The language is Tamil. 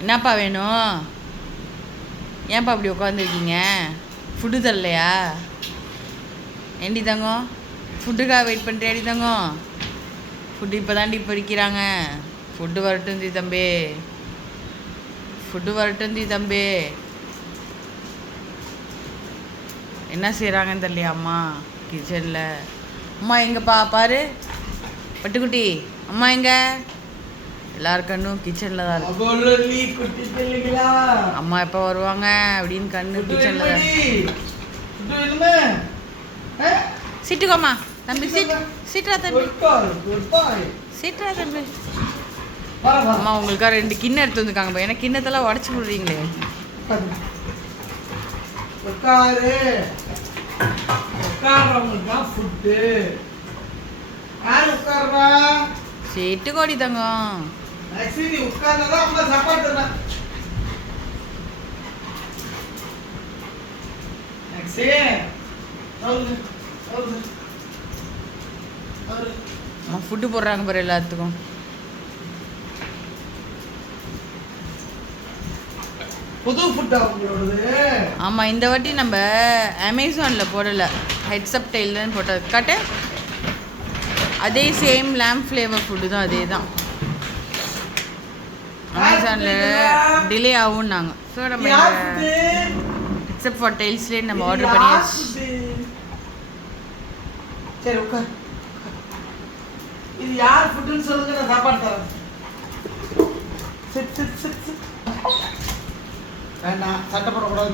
என்னப்பா வேணும்? ஏன்ப்பா அப்படி உட்காந்துருக்கீங்க? ஃபுட்டு தரலையா? ஏண்டி தங்கம், ஃபுட்டுக்காக வெயிட் பண்ணுறியாடி தங்கம்? ஃபுட்டு இப்போ தாண்டி பொறிக்கிறாங்க. ஃபுட்டு வரட்டும் தி தம்பி, ஃபுட்டு வரட்டும் தி தம்பி. என்ன செய்கிறாங்கன்னு தெரியலையா அம்மா கிச்சனில்? அம்மா எங்கப்பா பாரு பட்டுக்குட்டி, அம்மா எங்க? எல்லார் கண்ணும் கிச்சனில் தான் இருக்கு. அம்மா எப்போ வருவாங்க அப்படின்னு கண்ணு கிச்சனில் தான். சீட்டுக்கோம்மா தம்பி, சீட்டுறா தம்பி, சீட்டுறா தம்பி. அம்மா உங்களுக்காக 2 கிண்ணம் எடுத்து வந்துருக்காங்க. ஏன்னா கிண்ணத்தெல்லாம் உடச்சி விடுறீங்களே. சீட்டு கோடி தங்கம். ஃபுட்டு போடுறாங்க பாரு எல்லாத்துக்கும். புது ஃபுட் அவங்களோடது. ஆமாம், இந்த வாட்டி நம்ம அமேசானில் போடலை, ஹெட்ஸ்அப் டெயில் தான் போட்டது. காட்டு, அதே சேம் லேம்ப் ஃப்ளேவர் ஃபுட்டு தான், அதே தான். அமேசானில் டிலே ஆகும்னாங்க. ஸோ நம்ம ஹெட்ஸ்அப் ஃபார் டெயில்ஸ்லேயே நம்ம ஆர்டர் பண்ணியாச்சு. சரி உட்கார். இது யார் ஃபுட்டுன்னு சொல்லுங்க, நான் சாப்பாடு தரேன். Sit sit sit sit. வேண்டாம், சட்டை போடக்கூடாது.